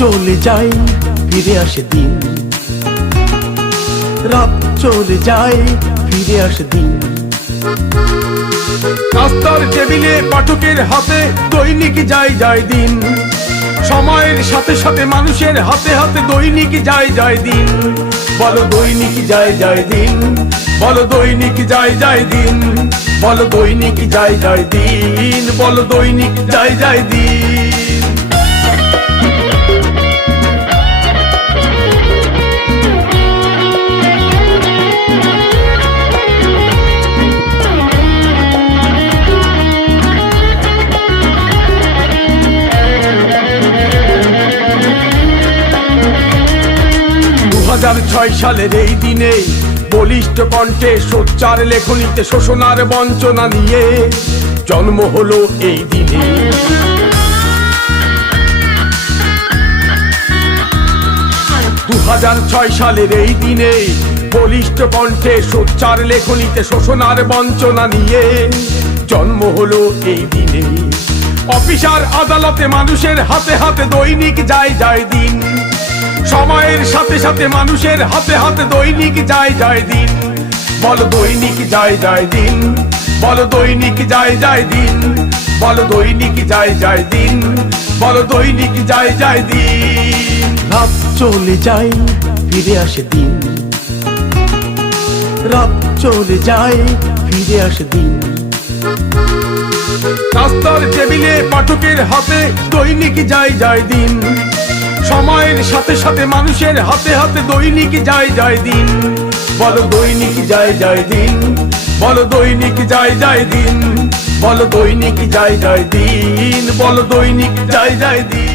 চলে যায় ফিরে আসে দিন, রাত চলে যায় ফিরে আসে দিন। নাস্তার টেবিলে পাঠকের হাতে দৈনিক যায় যায় দিন, সময়ের সাথে সাথে মানুষের হাতে হাতে দৈনিক যায় যায় দিন। বলো দৈনিক যায় যায় দিন, বলো দৈনিক যায় যায় দিন, বলো দৈনিক যায় যায় দিন, বলো দৈনিক যায় যায় দিন। 2006 সালের এই দিনে বলিষ্ঠ কণ্ঠে সোচ্চার লেখনীতে শোষণার বঞ্চনা নিয়ে জন্ম হলো এই দিনে। 2006 সালের এই দিনে বলিষ্ঠ কণ্ঠে সোচ্চার লেখনীতে শোষণার বঞ্চনা নিয়ে জন্ম হলো এই দিনে। অফিসার আদালতে মানুষের হাতে হাতে দৈনিক যায় যায় দিন, সময়ের সাথে সাথে মানুষের হাতে হাতে দৈনিক যায় যায় দিন। বলো দৈনিক যায় যায় দিন, বলো দৈনিক যায় যায় দিন, বলো দৈনিক যায় যায় দিন, বলো দৈনিক যায় যায় দিন। রাত চলে যায় ফিরে আসে দিন, রাত চলে যায় ফিরে আসে দিন। নাস্তার টেবিলে পাঠকের হাতে দৈনিক যায় যায় দিন, সময়ের সাথে সাথে মানুষের হাতে হাতে দৈনিক যায় যায় দিন। বলো দৈনিক যায় যায় দিন, বলো দৈনিক যায় যায় দিন, বলো দৈনিক যায় যায় দিন, বলো দৈনিক যায় যায় দিন।